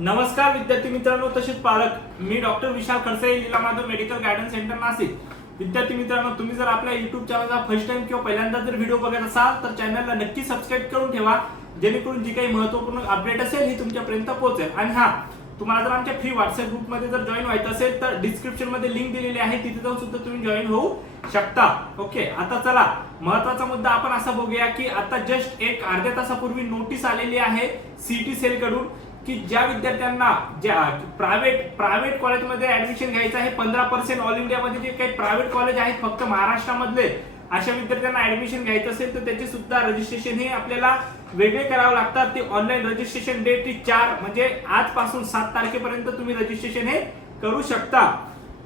नमस्कार विद्यार्थी मित्रांनो तसेच पालक मी doctor Vishal Khadse Leela Madhav medical guidance centre Nashik. विद्यार्थी मित्रांनो तुम्ही जर आपल्या युट्यूब चॅनलचा फर्स्ट टाइम किंवा पहिल्यांदा जर व्हिडिओ बघत असाल तर चॅनलला नक्की सबस्क्राईब करून ठेवा. जेणेकरून जी काही महत्त्वपूर्ण अपडेट असेल ही तुमच्यापर्यंत पोहोचेल. आणि हा तुम्हाला जर आमच्या फ्री व्हॉट्सअप ग्रुपमध्ये जर जॉईन व्हायचं असेल तर डिस्क्रिप्शनमध्ये लिंक दिलेली आहे. तिथे जाऊन सुद्धा तुम्ही जॉईन होऊ शकता. ओके आता चला. महत्त्वाचा मुद्दा आपण असा बघूया की आता जस्ट एक अर्ध्या तासापूर्वी नोटीस आलेली आहे सीटी सेल कडून. की ज्या विद्यार्थ्यांना ज्या प्रायव्हेट प्रायव्हेट कॉलेजमध्ये ऍडमिशन घ्यायचं आहे पंधरा पर्सेंट ऑल इंडियामध्ये जे काही प्रायव्हेट कॉलेज आहेत फक्त महाराष्ट्रामधले अशा विद्यार्थ्यांना ऍडमिशन घ्यायचं असेल तर त्याचे सुद्धा रजिस्ट्रेशन हे आपल्याला वेगळे करावं लागतात. ते ऑनलाईन रजिस्ट्रेशन डेट ही चार म्हणजे आजपासून सात तारखेपर्यंत तुम्ही रजिस्ट्रेशन हे करू शकता.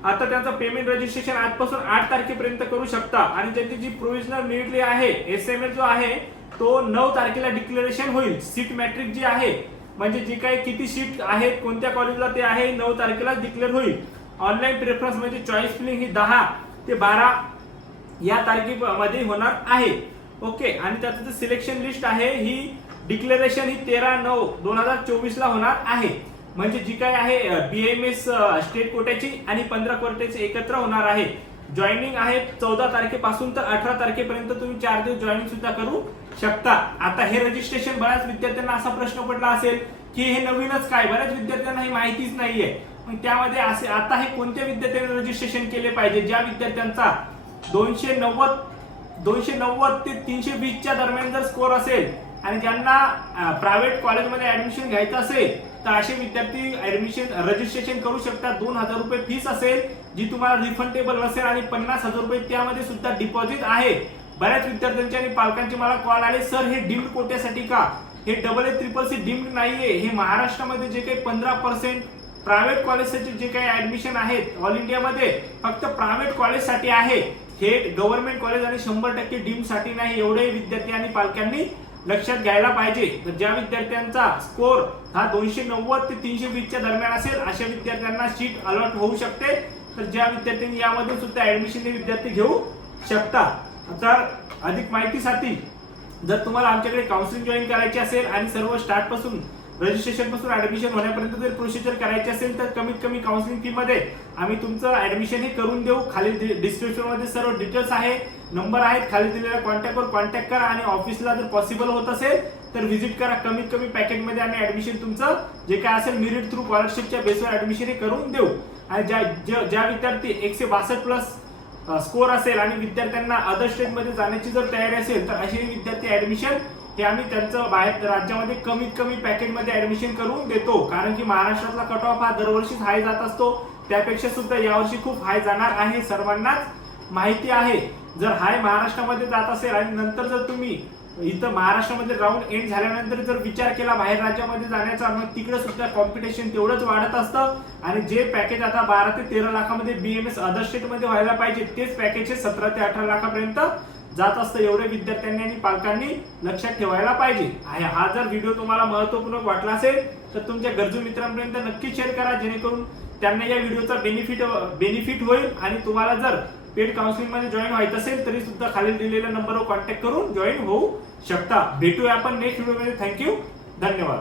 आता त्यांचं पेमेंट रजिस्ट्रेशन आजपासून आठ तारखेपर्यंत करू शकता. आणि त्यांची जी प्रोव्हिजनल मिळली आहे एस एम एल जो आहे तो नऊ तारखेला डिक्लेरेशन होईल. सीट मॅट्रिक जी आहे म्हणजे जी काही किती सीट आहेत कोणत्या कॉलेजला ते आहे नऊ तारखेला डिक्लेअर होईल. ऑनलाईन प्रेफरन्स म्हणजे चॉईस फिलिंग ही दहा ते बारा या तारखेमध्ये होणार आहे. ओके आणि त्याचं जे सिलेक्शन लिस्ट आहे ही डिक्लेरेशन ही तेरा नऊ दोन हजार चोवीस ला होणार आहे. म्हणजे जी काय आहे बीएमएस स्टेट कोट्याची आणि पंधरा कोट्याची एकत्र होणार आहे. जॉईनिंग आहे चौदा तारखेपासून तर अठरा तारखेपर्यंत तुम्ही चार दिवस जॉईनिंग सुद्धा करू शकता. आता हे रजिस्ट्रेशन बऱ्याच विद्यार्थ्यांना असा प्रश्न पडला असेल की हे नवीनच काय? बऱ्याच विद्यार्थ्यांना ही माहितीच नाहीये. मग त्यामध्ये असे आता हे कोणत्या विद्यार्थ्यांनी रजिस्ट्रेशन केले पाहिजे? ज्या विद्यार्थ्यांचा दोनशे नव्वद दोनशे नव्वद ते तीनशे वीसच्या दरम्यान जर स्कोर असेल आणि ज्यांना प्रायव्हेट कॉलेजमध्ये ऍडमिशन घ्यायचं असेल तर असे विद्यार्थी ऍडमिशन रजिस्ट्रेशन करू शकतात. दोन हजार रुपये फीस असेल जी तुम्हाला रिफंडेबल असेल आणि पन्नास हजार रुपये त्यामध्ये सुद्धा डिपॉझिट आहे. बऱ्याच विद्यार्थ्यांचे आणि पालकांचे मला कॉल आले सर हे डीम्ड कोट्यासाठी का? हे double A triple C deemed नाहीये. हे महाराष्ट्रामध्ये जे काही पंधरा पर्सेंट प्रायव्हेट कॉलेजसाठी जे काही ऍडमिशन आहेत ऑल इंडियामध्ये फक्त प्रायव्हेट कॉलेजसाठी आहे. हे गव्हर्नमेंट कॉलेज आणि शंभर टक्के डीमसाठी नाही. एवढे विद्यार्थी आणि पालकांनी लक्षात घ्यायला पाहिजे. तर ज्या विद्यार्थ्यांचा स्कोर हा दोनशे नव्वद ते तीनशे वीसच्या दरम्यान असेल अशा विद्यार्थ्यांना सीट अलॉट होऊ शकते. तर ज्या विद्यार्थ्यांनी यामध्ये सुद्धा ऍडमिशन विद्यार्थी घेऊ शकता. तर अधिक माहितीसाठी जर तुम्हाला आमच्याकडे काउन्सिलिंग जॉईन करायची असेल आणि सर्व स्टार्टपासून रजिस्ट्रेशनपासून ऍडमिशन होण्यापर्यंत जर प्रोसिजर करायची असेल तर कमीत कमी काउन्सिलिंग फी मध्ये आम्ही तुमचं ऍडमिशन हे करून देऊ. खाली डिस्क्रिप्शनमध्ये सर्व डिटेल्स आहे. नंबर आहेत. खाली दिलेल्या कॉन्टॅक्टवर कॉन्टॅक्ट करा आणि ऑफिसला जर पॉसिबल होत असेल तर व्हिजिट करा. कमीत कमी पॅकेटमध्ये आम्ही ऍडमिशन तुमचं जे काय असेल मेरिट थ्रू स्कॉलरशिपच्या बेसवर ऍडमिशन हे करून देऊ. आणि ज्या ज्या- ज्या विद्यार्थी एकशे बासष्ट प्लस स्कोर असेल आणि विद्यार्थ्यांना अदर स्टेटमध्ये जाण्याची जर तयारी असेल तर असे विद्यार्थी ऍडमिशन हे आम्ही त्यांचं बाहेर राज्यामध्ये कमीत कमी पॅकेटमध्ये ऍडमिशन करून देतो. कारण की महाराष्ट्रातला कट ऑफ हा दरवर्षीच हाय जात असतो. त्यापेक्षा सुद्धा यावर्षी खूप हाय जाणार आहे. सर्वांनाच माहिती आहे. जर हाय महाराष्ट्रामध्ये जात असेल आणि नंतर जर तुम्ही इथं महाराष्ट्रामध्ये राऊंड एंड झाल्यानंतर जर विचार केला बाहेर राज्यामध्ये जाण्याचा मग तिकडे सुद्धा कॉम्पिटिशन तेवढंच वाढत असतं. आणि जे पॅकेज आता बारा ते तेरा लाखामध्ये बीएमएस अदर स्टेटमध्ये व्हायला पाहिजे तेच पॅकेज हे सतरा ते अठरा लाखापर्यंत जात असतं एवढे विद्यार्थ्यांनी आणि पालकांनी लक्षात ठेवायला पाहिजे. आहे हा जर व्हिडिओ तुम्हाला महत्त्वपूर्ण वाटला असेल तर तुमच्या गरजू मित्रांपर्यंत नक्की शेअर करा जेणेकरून त्यांना या व्हिडिओचा बेनिफिट बेनिफिट होईल आणि तुम्हाला जर पेड काउन्सिलिंगमध्ये जॉईन व्हायचं असेल तरी सुद्धा खाली दिलेल्या नंबरवर कॉन्टॅक्ट करून जॉईन होऊ शकता. भेटूया आपण नेक्स्ट व्हिडिओमध्ये थँक्यू धन्यवाद.